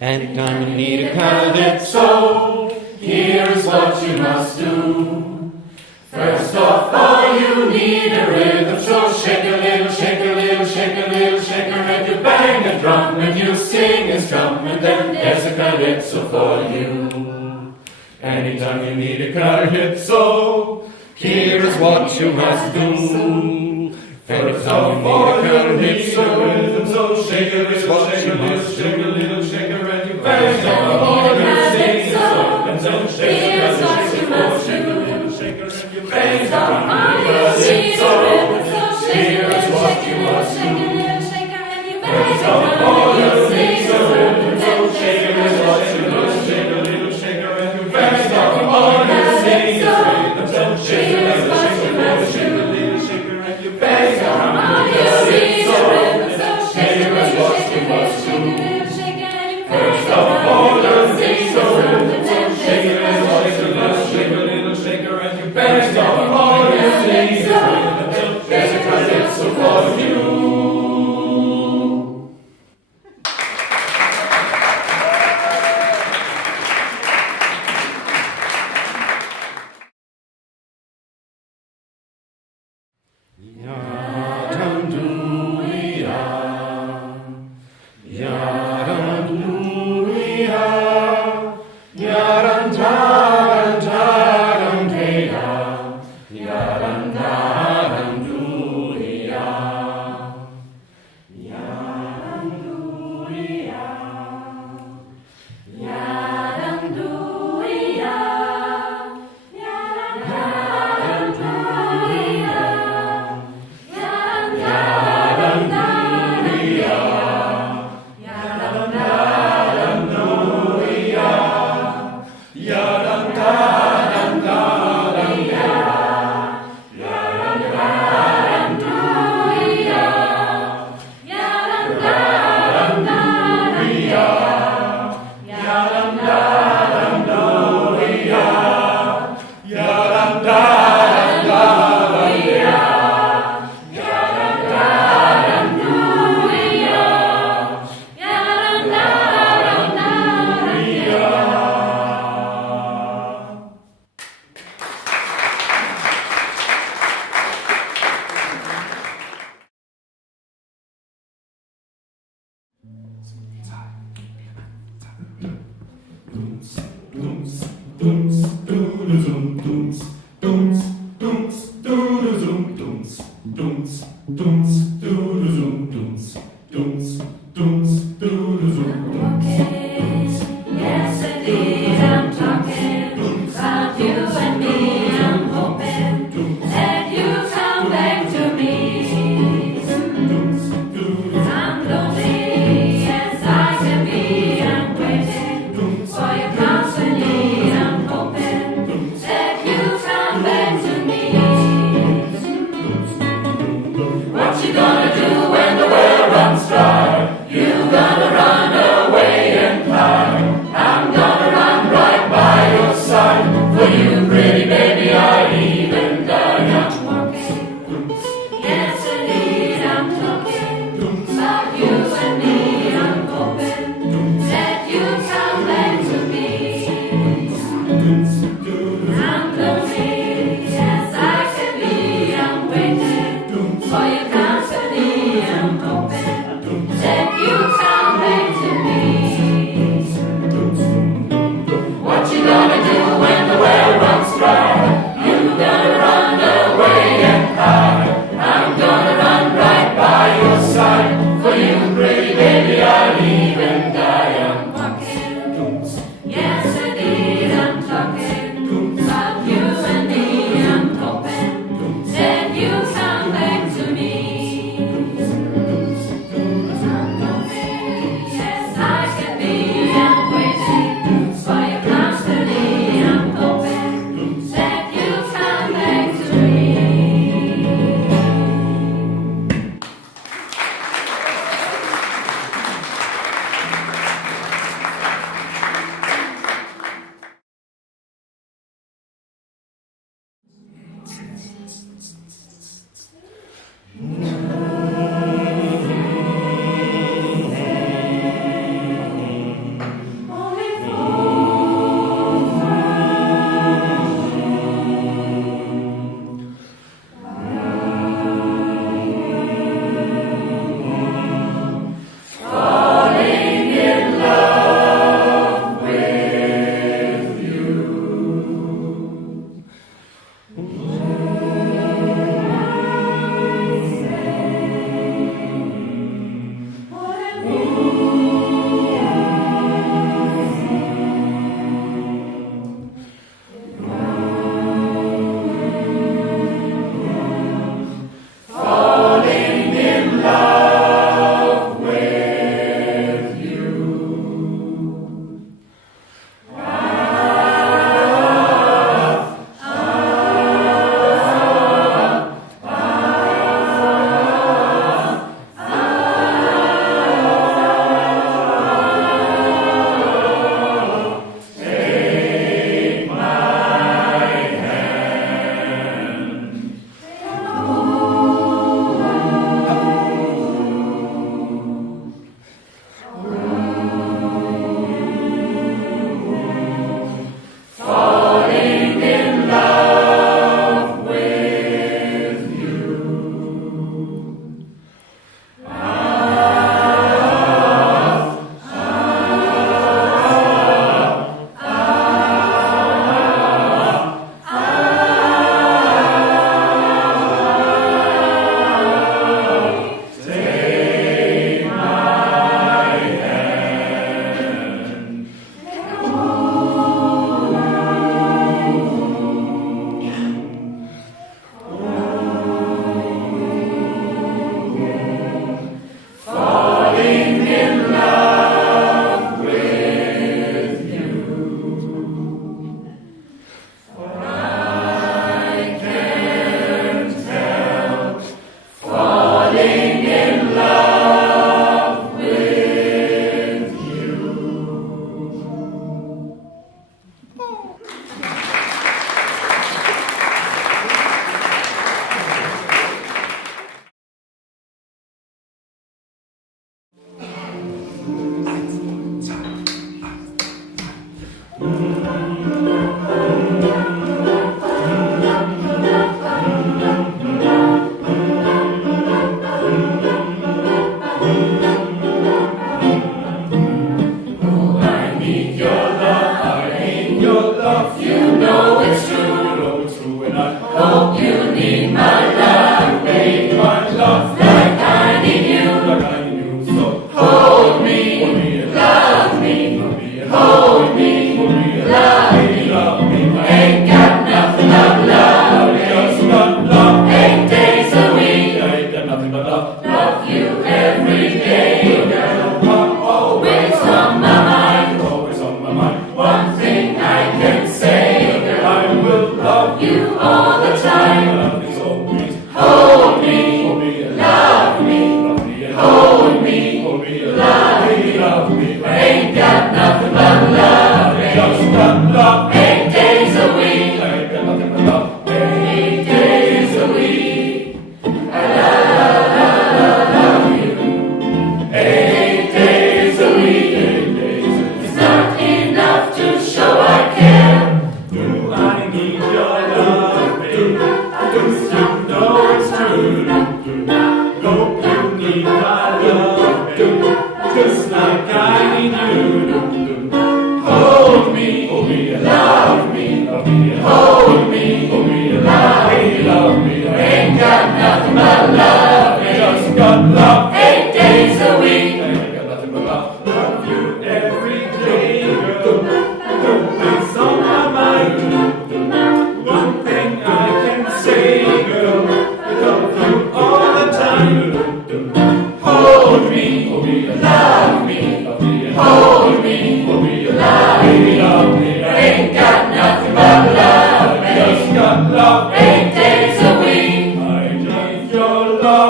Anytime you need a calypso, here's what you must do. First of all, you need a rhythm, so shake a little, shake a little, shake a little, shake a, and you bang a drum, and you sing and strum, and then there's a calypso for you. Anytime you need a calypso, here is what you must do. First of all, you need a rhythm, so shake a little, shake a little, shake a little, shake a, and you bang a drum, and you sing and strum, and then shake a little, shake a little, shake a little, shake a, and you bang a drum, and you sing and strum. Here is what you must do. First of all, you need a rhythm, so shake a little, shake a little, shake a, and you bang a drum, and you sing and strum, and then shake a little, shake a little, shake a little, shake a, and you bang a drum, and you sing and strum. Here is what you must do. First of all, you need a rhythm, so shake a little, shake a little, shake a little, shake a, and you bang a drum, and you sing and strum, and then there's a calypso for you. What you gonna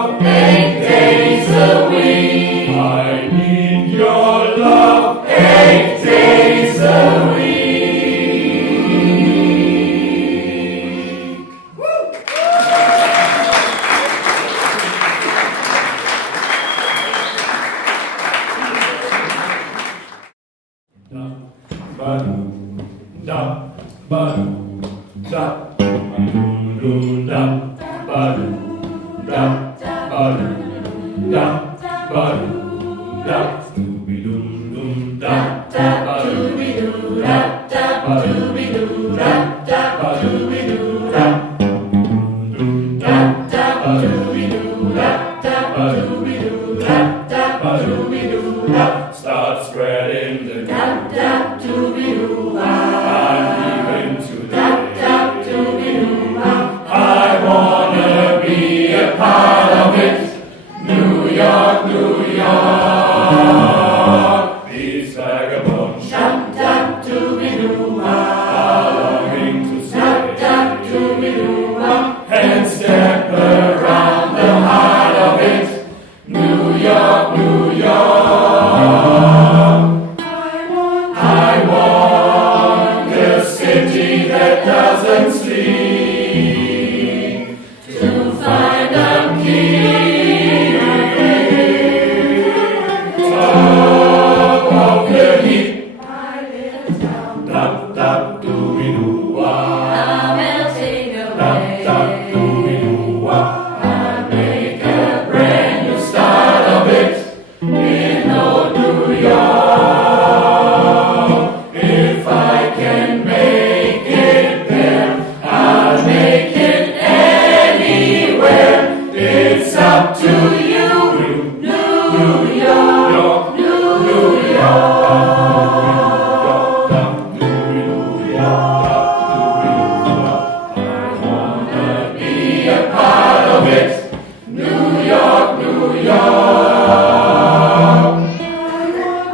love 8 days a week. I need your love 8 days a week. Start spreading the dap dap doo-be-doo. I'm leaving today. Dap dap doo-be-doo. I wanna be a part of it. New York, New York. These vagabonds. Dap dap doo-be-doo. Are longing to stay. Dap dap doo-be-doo. And step around the heart of it. New York, New York. I want a city that doesn't sleep, to find a key top of the heap. My little town, dap dap doo-be-doo. I'm melting away. Dap dap doo-be-doo. I make a brand new start of it in old New York. If I can make it there, I'll make it anywhere. It's up to you, New York, New York. I wanna be a part of it. New York, New York.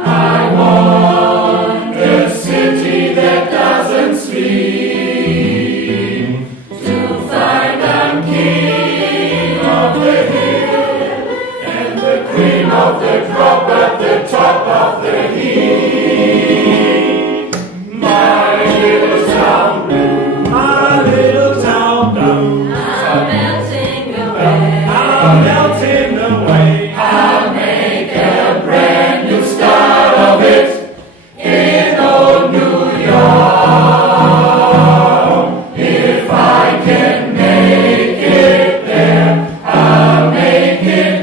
I want a city that doesn't sleep, to find I'm king of the hill and the cream of the crop at the top of the heap. My little town blue, my little town blue. I'm melting away. I'm melting away. I'll make a brand new start of it in old New York. If I can make it there, I'll make it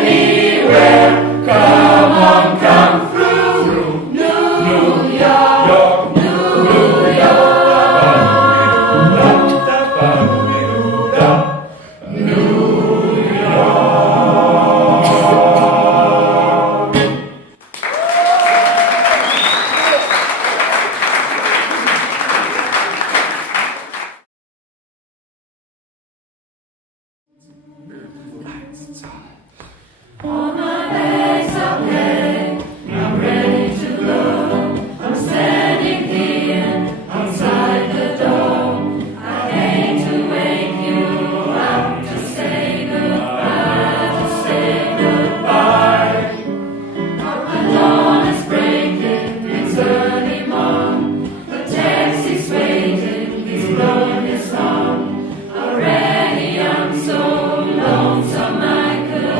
anywhere. Come on, come through, New York, New York. All my bags are packed, I'm ready to go. I'm standing here outside the door. I came to wake you up, to say goodbye, to say goodbye. The dawn is breaking, it's early morn. The taxi's waiting, he's blowing his horn. Already I'm so lonesome I could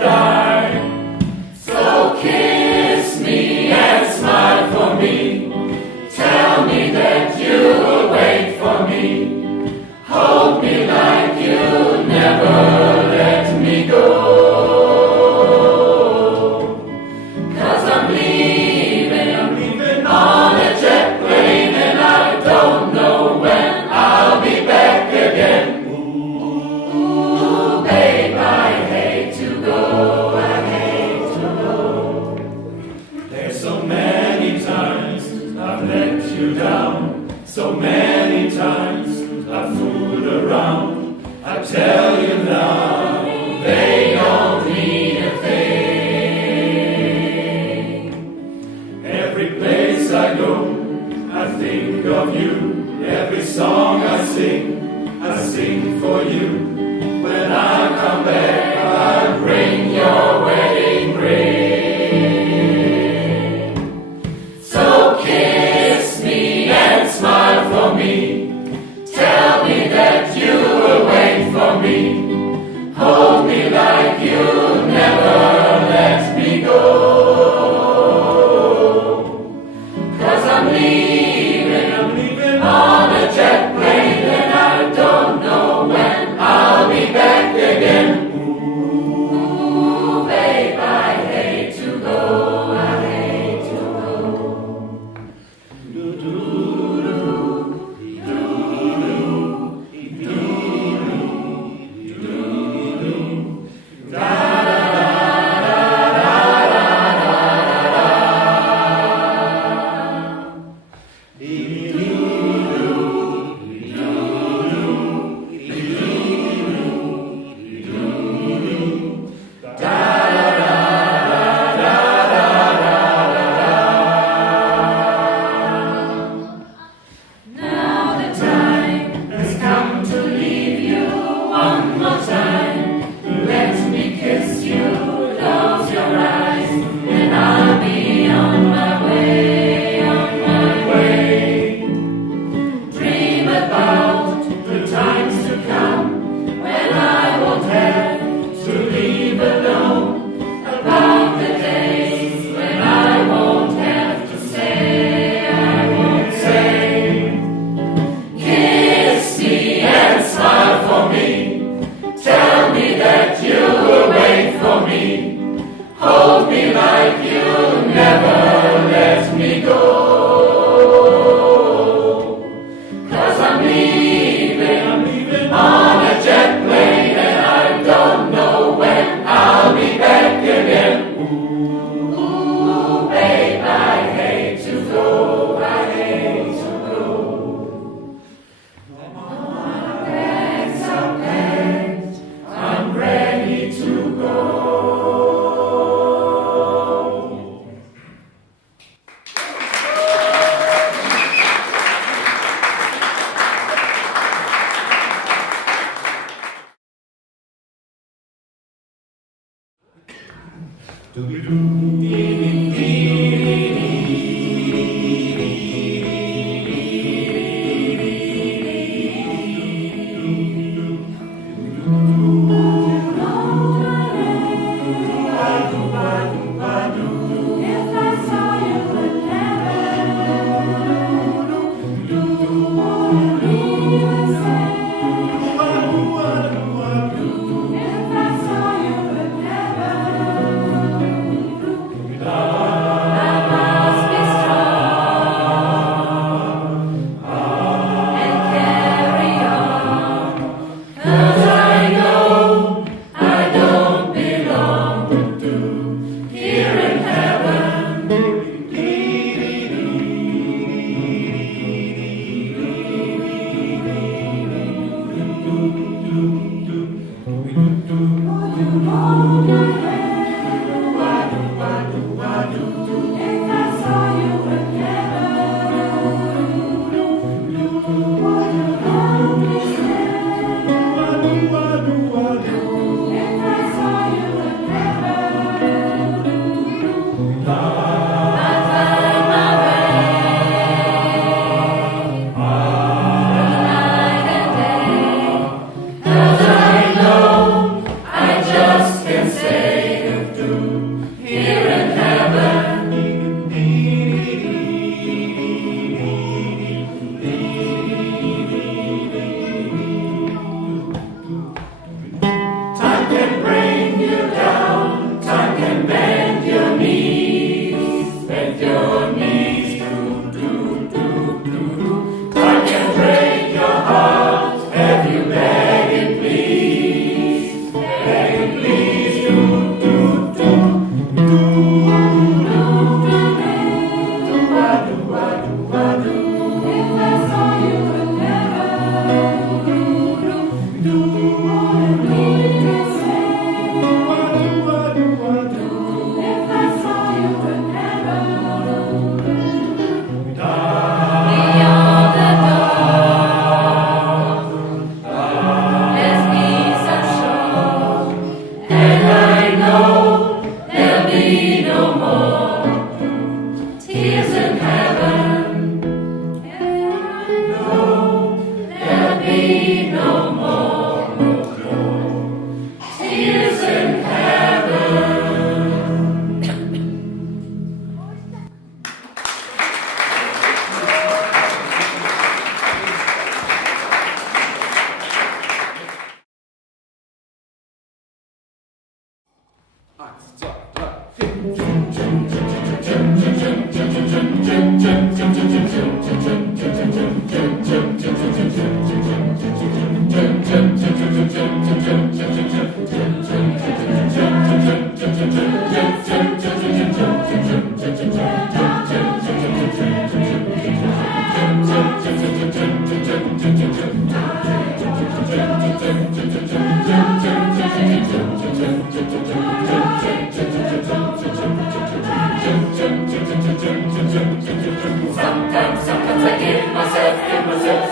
die. So kiss me and smile for me. Tell me that you will wait for me. Hold me like you'll never let me go. 'Cause I'm leaving on a jet plane, and I don't know when I'll be back again. Ooh, babe, I hate to go, I hate to go. There's so many times I've let you down, so many times I've fooled around. I tell Sometimes I give myself.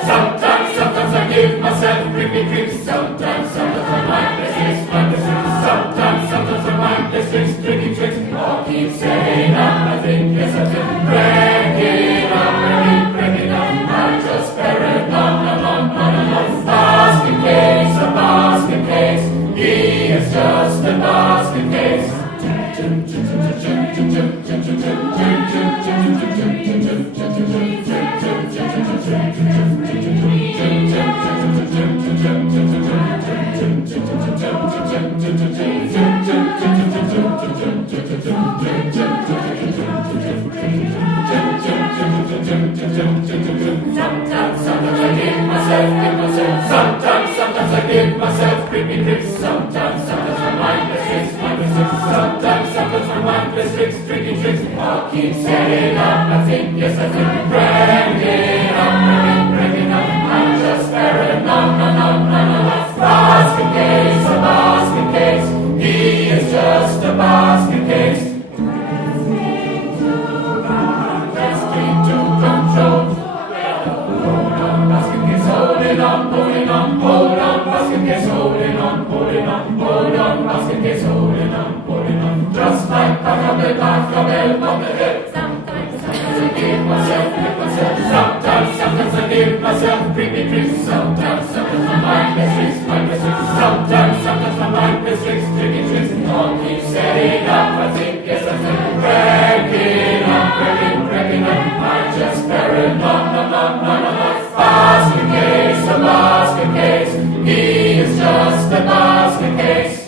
Sometimes I give myself creepy. Sometimes I'm mindless. Sometimes I'm mindless tricks, tricky tricks. All keep saying I think yes I do. Break it up. I just bear it on. Basket case. He is just a basket case. Sometimes I give myself creepy tricks. Sometimes I'm mindless. Sometimes I'm mindless tricks, tricky tricks. I'll keep setting up. I think yes I think. Break it up. I'm just bearing on. Basket case. He is just a basket case. Destined to control. Basket case holding on. Hold on. Basket case holding on. Basket case holding on. just like pat on the back, a bell on the head. Sometimes I give myself, sometimes I give myself creepy creeps. Sometimes my mind is tricks, sometimes my mind is tricks, tricky tricks. All keep setting up, I think, yes, I think, cracking up, I'm just carrying on, basket case, a basket case, he is just a basket case.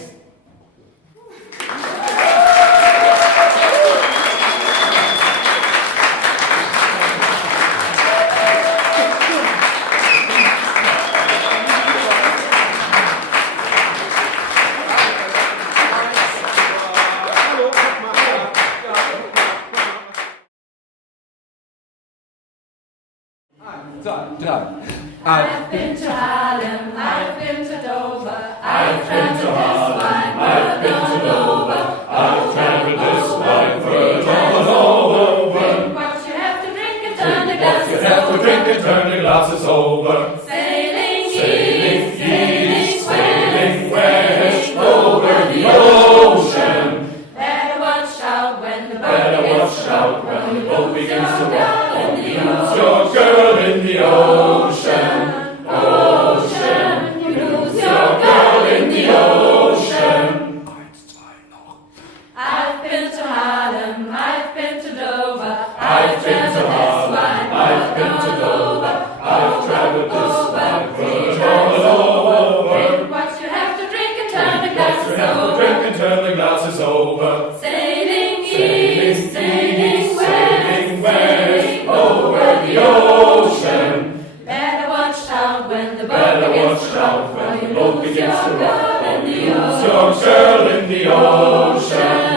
I've been to Harlem, I've been to Dover, I've been to Harlem, I've been to Dover, I've traveled this wide world all over. What you have to drink and turn the glasses You have to drink and turn the glasses over. Sailing East, sailing west, over the ocean. Better watch out when the Better watch out when the boat begins to rock. Lose Your girl in the ocean. you lose your Girl in the ocean. I've been to Harlem, I've been to Dover, I've been to Harlem, I've been to Dover, I've traveled this wide world all over. Drink what you have to drink and turn the You glasses have to over. drink and turn the glasses over. Sailing east, sailing Sailing west, west, over the ocean. Better watch out when the boat Better begins watch to rock, out when or the you boat lose begins your to rock. girl in the Lose ocean. your girl in the ocean.